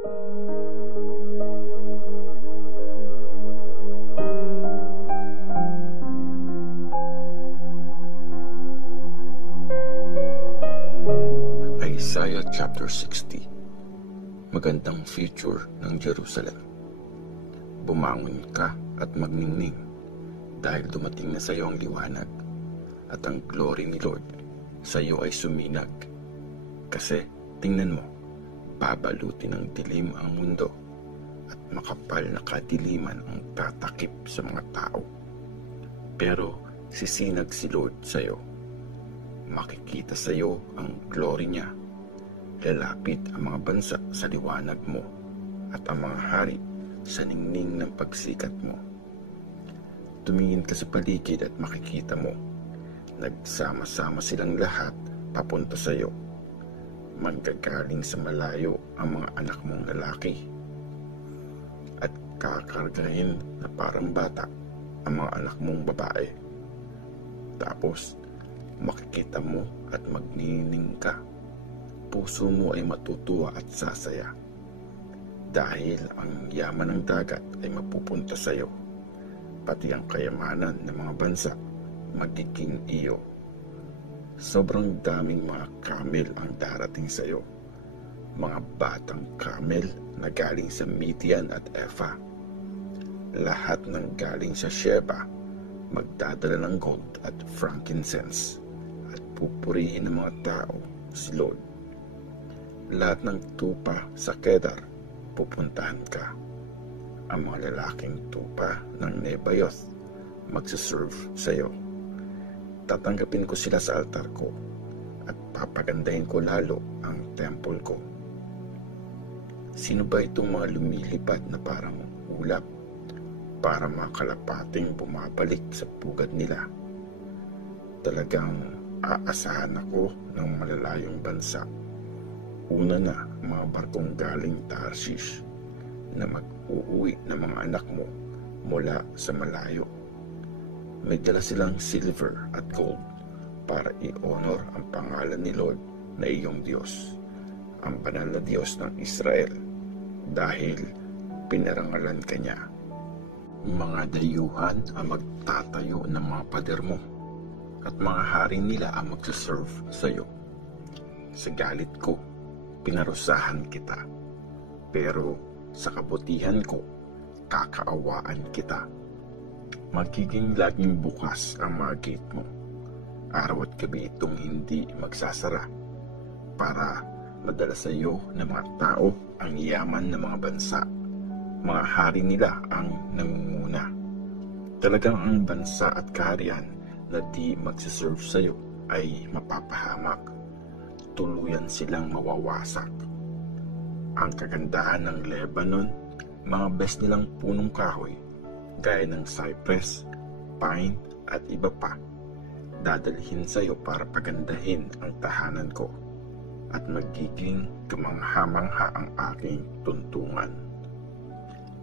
Isaiah chapter 60. Magandang future ng Jerusalem. Bumangon ka at magningning, dahil dumating na sa iyo ang liwanag, at ang glory ni Lord sa iyo ay suminag. Kasi tingnan mo, babalutin ng dilim ang mundo, at makapal na kadiliman ang tatakip sa mga tao. Pero sisinag si Lord sa iyo. Makikita sa iyo ang glory niya. Lalapit ang mga bansa sa liwanag mo, at ang mga hari sa ningning ng pagsikat mo. Tumingin ka sa paligid at makikita mo, nagsama-sama silang lahat papunta sa iyo. Manggagaling sa malayo ang mga anak mong lalaki, at kakargahin na parang bata ang mga anak mong babae. Tapos makikita mo at magnining ka. Puso mo ay matutuwa at sasaya, dahil ang yaman ng dagat ay mapupunta sa iyo, pati ang kayamanan ng mga bansa magiging iyo. Sobrang daming mga camel ang darating sa iyo, mga batang camel na galing sa Midian at Ephah. Lahat ng galing sa Sheba magdadala ng gold at frankincense, at pupurihin ng mga tao si Lord. Lahat ng tupa sa Kedar pupuntahan ka. Ang mga lalaking tupa ng Nebayoth magsaserve sa iyo. Tatanggapin ko sila sa altar ko, at papagandahin ko lalo ang temple ko. Sino ba itong mga lumilipad na parang ulap, para mga kalapating bumabalik sa pugad nila? Talagang aasahan ako ng malalayong bansa. Una na mga barkong galing Tarshish na mag-uuwi ng mga anak mo mula sa malayo. May dala silang silver at gold para i-honor ang pangalan ni Lord na iyong Diyos, ang banal na Diyos ng Israel, dahil pinarangalan ka niya. Mga dayuhan ang magtatayo ng mga pader mo, at mga hari nila ang magsaserve sa iyo. Sa galit ko, pinarusahan kita, pero sa kabutihan ko, kakaawaan kita. Magiging laging bukas ang mga gate mo. Araw at gabi itong hindi magsasara, para madala sa iyo ng mga tao ang yaman ng mga bansa. Mga hari nila ang nangunguna. Talagang ang bansa at kaharian na di magsaserve sa iyo ay mapapahamak. Tuluyan silang mawawasak. Ang kagandahan ng Lebanon, mga best nilang punong kahoy, gaya ng cypress, pine at iba pa, dadalhin sa iyo para pagandahin ang tahanan ko, at magiging kamangha-mangha ang aking tuntungan.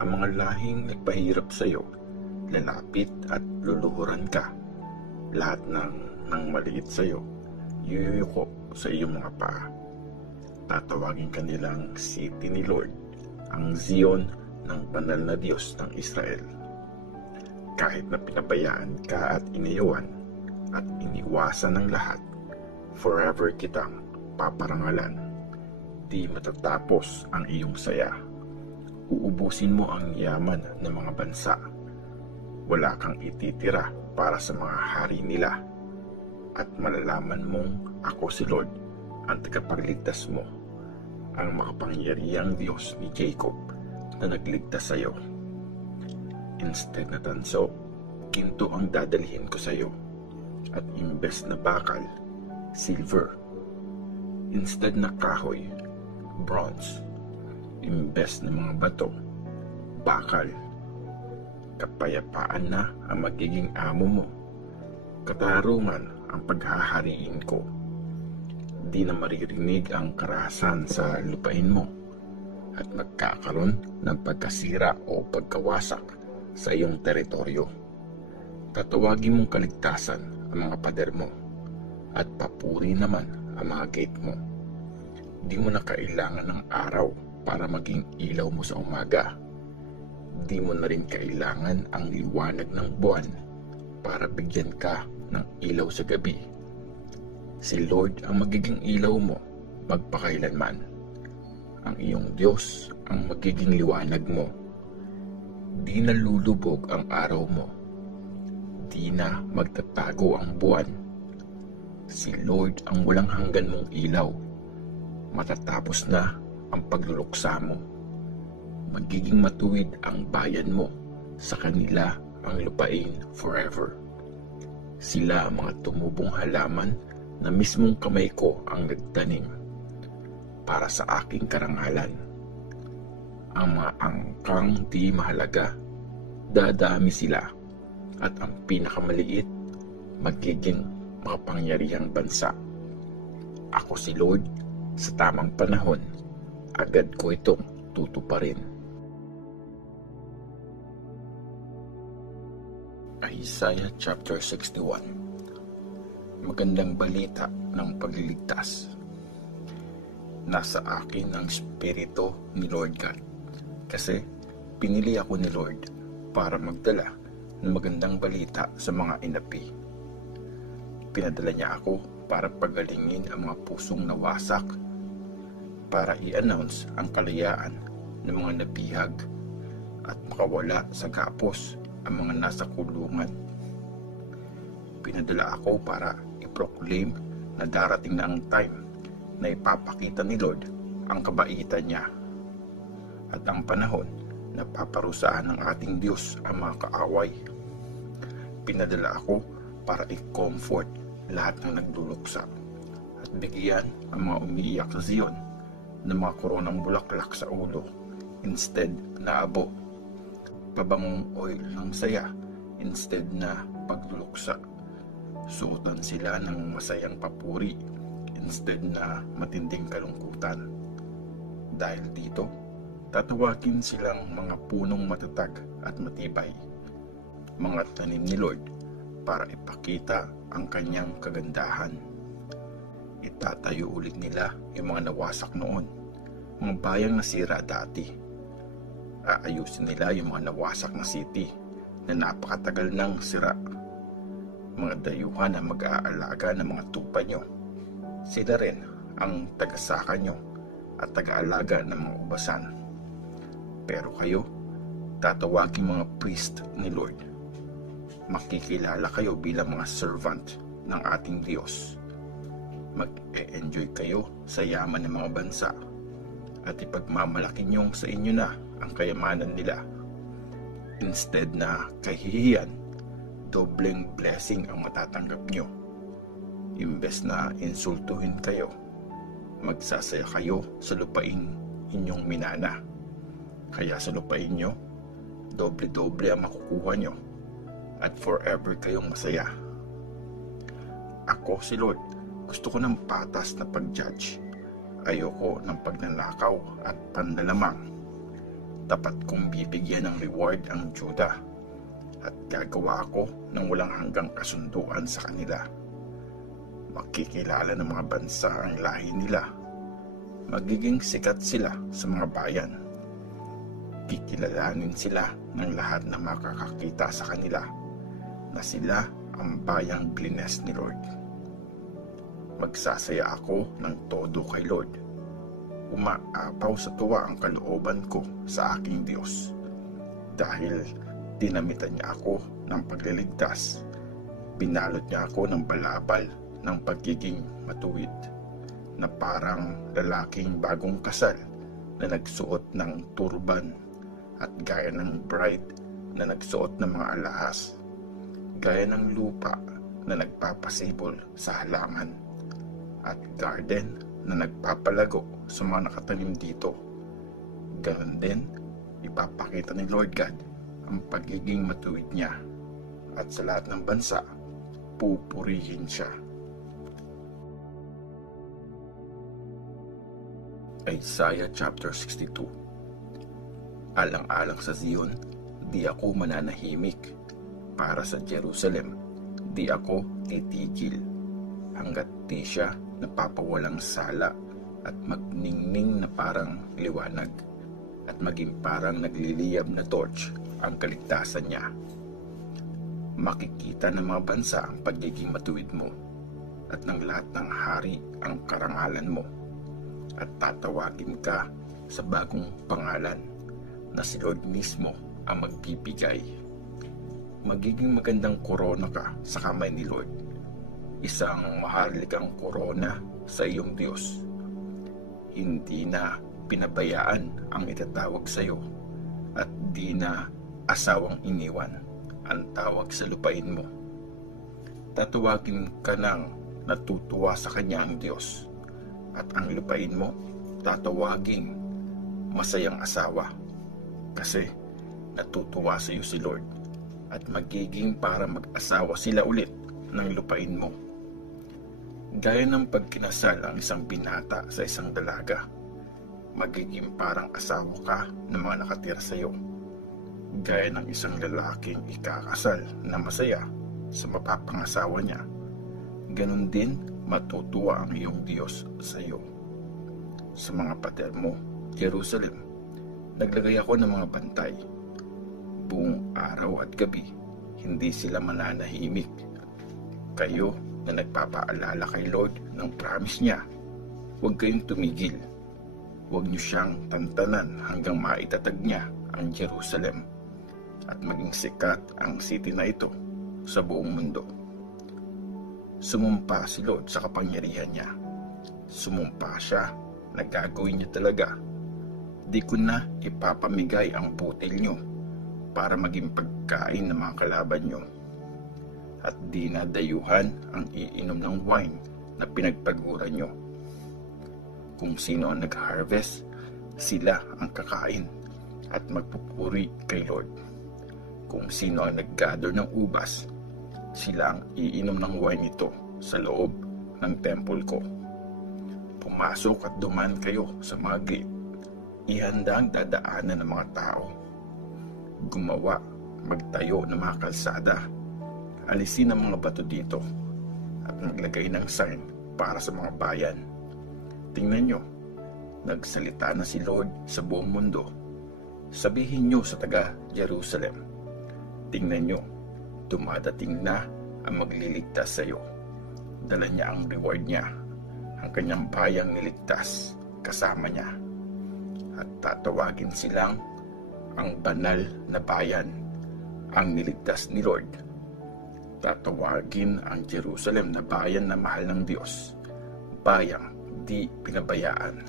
Ang mga lahing nagpahirap sa iyo, lalapit at luluhuran ka. Lahat ng maliit sa iyo, yuyuko sa iyong mga paa. Tatawagin kanilang city ni Lord, ang Zion ng banal na Diyos ng Israel. Kahit na pinabayaan ka at iniwan at iniwasan ng lahat, forever kitang paparangalan. Di matatapos ang iyong saya. Uubusin mo ang yaman ng mga bansa. Wala kang ititira para sa mga hari nila, at malalaman mong ako si Lord, ang tagapagligtas mo, ang makapangyarihang Diyos ni Jacob na nagligtas sa iyo. Instead na tanso, ginto ang dadalhin ko sa iyo, at imbes na bakal, silver. Instead na kahoy, bronze. Imbes na mga bato, bakal. Kapayapaan na ang magiging amo mo. Katarungan ang paghahariin ko. Di na maririnig ang karahasan sa lupain mo, at magkakaroon ng pagkasira o pagkawasak sa iyong teritoryo. Tatawagin mong kaligtasan ang mga pader mo, at papuri naman ang mga gate mo. Di mo na kailangan ng araw para para maging ilaw mo sa umaga. Di mo na rin kailangan ang liwanag ng buwan para bigyan ka ng ilaw sa gabi. Si Lord ang magiging ilaw mo magpakailanman. Ang iyong Diyos ang magiging liwanag mo. Di na lulubog ang araw mo. Di na magtatago ang buwan. Si Lord ang walang hanggan mong ilaw. Matatapos na ang pagluluksa mo. Magiging matuwid ang bayan mo. Sa kanila ang lupain forever. Sila ang mga tumubong halaman na mismong kamay ko ang nagtanim para sa aking karangalan. Ang mga angkang di mahalaga, dadami sila, at ang pinakamaliit magiging makapangyarihang bansa. Ako si Lord, sa tamang panahon, agad ko itong tutuparin. Isaiah chapter 61. Magandang balita ng pagliligtas. Nasa akin ang Espiritu ni Lord God, kasi pinili ako ni Lord para magdala ng magandang balita sa mga inapi. Pinadala niya ako para pagalingin ang mga pusong nawasak, para i-announce ang kalayaan ng mga nabihag at makawala sa gapos ang mga nasa kulungan. Pinadala ako para i-proclaim na darating na ang time na ipapakita ni Lord ang kabaitan niya at ang panahon na paparusahan ng ating Diyos ang mga kaaway. Pinadala ako para i-comfort lahat ng nagluluksa at bigyan ang mga umiiyak sa Zion ng mga koronang bulaklak sa ulo instead na abo, pabangong oil ng saya instead na pagluluksa. Suotan sila ng masayang papuri instead na matinding kalungkutan. Dahil dito, tatawagin silang mga punong matatag at matibay, mga tanim ni Lord para ipakita ang kanyang kagandahan. Itatayo ulit nila yung mga nawasak noon, mga bayang nasira dati. Aayusin nila yung mga nawasak na city na napakatagal nang sira. Mga dayuhan na mag-aalaga ng mga tupa nyo. Sila rin ang tagasaka nyo at taga-alaga ng mga ubasan. Pero kayo, tatawagin mga priest ni Lord. Makikilala kayo bilang mga servant ng ating Diyos. Mag-e-enjoy kayo sa yaman ng mga bansa at ipagmamalaki nyo sa inyo na ang kayamanan nila. Instead na kahihiyan, dobleng blessing ang matatanggap nyo. Imbes na insultuhin kayo, magsasaya kayo sa lupain inyong minana. Kaya sa lupain nyo, doble-doble ang makukuha nyo at forever kayong masaya. Ako si Lord, gusto ko ng patas na pag-judge. Ayoko ng pagnanakaw at panlalamang. Tapat kong bibigyan ng reward ang Judah at gagawa ako ng walang hanggang kasunduan sa kanila. Makikilala ng mga bansa ang lahi nila. Magiging sikat sila sa mga bayan. Kikilalanin sila ng lahat na makakakita sa kanila na sila ang bayang blines ni Lord. Magsasaya ako ng todo kay Lord. Umaapaw sa tuwa ang kalooban ko sa aking Diyos dahil dinamitan niya ako ng pagliligtas. Binalot niya ako ng balabal ng pagiging matuwid na parang lalaking bagong kasal na nagsuot ng turban at gaya ng bride na nagsuot ng mga alahas, gaya ng lupa na nagpapasibol sa halaman at garden na nagpapalago sa mga nakatanim dito. Ganon din, ipapakita ni Lord God ang pagiging matuwid niya at sa lahat ng bansa, pupurihin siya. Isaiah chapter 62. Alang-alang sa Zion, di ako mananahimik. Para sa Jerusalem, di ako titigil hanggat di siya napapawalang sala at magningning na parang liwanag at maging parang nagliliyab na torch ang kaligtasan niya. Makikita ng mga bansa ang pagiging matuwid mo at ng lahat ng hari ang karangalan mo, at tatawagin ka sa bagong pangalan na si Lord mismo ang magbibigay. Magiging magandang korona ka sa kamay ni Lord, isang maharlikang korona sa iyong Diyos. Hindi na pinabayaan ang itatawag sa iyo, at di na asawang iniwan ang tawag sa lupain mo. Tatawagin ka ng natutuwa sa Kanya ang Diyos, at ang lupain mo tatawaging masayang asawa, kasi natutuwa sa iyo si Lord, at magiging para mag-asawa sila ulit ng lupain mo. Gaya ng pagkinasal ang isang binata sa isang dalaga, magiging parang asawa ka ng mga nakatira sa iyo. Gaya ng isang lalaking ikakasal na masaya sa mapapangasawa niya, ganun din matutuwa ang iyong Diyos sa iyo. Sa mga pader mo, Jerusalem, naglagay ako ng mga bantay. Buong araw at gabi, hindi sila mananahimik. Kayo na nagpapaalala kay Lord ng promise niya, huwag kayong tumigil. Huwag niyo siyang tantanan hanggang maitatag niya ang Jerusalem at maging sikat ang city na ito sa buong mundo. Sumumpa si Lord sa kapangyarihan niya. Sumumpa siya na gagawin niya talaga. Di ko na ipapamigay ang butil niyo para maging pagkain ng mga kalaban niyo, at di na dayuhan ang iinom ng wine na pinagpaguran niyo. Kung sino ang nag-harvest, sila ang kakain at magpupuri kay Lord. Kung sino ang nag-gather ng ubas, sila ang iinom ng wine nito sa loob ng temple ko. Pumasok at duman kayo sa mga gate. Ihanda ang dadaanan ng mga tao. Gumawa, magtayo ng mga kalsada. Alisin ang mga bato dito at maglagay ng sign para sa mga bayan. Tingnan nyo, nagsalita na si Lord sa buong mundo. Sabihin nyo sa taga Jerusalem, tingnan nyo, dumadating na ang magliligtas sa iyo. Dala niya ang reward niya, ang kanyang bayang niligtas kasama niya. At tatawagin silang ang banal na bayan, ang niligtas ni Lord. Tatawagin ang Jerusalem na bayan na mahal ng Diyos, bayang di pinabayaan.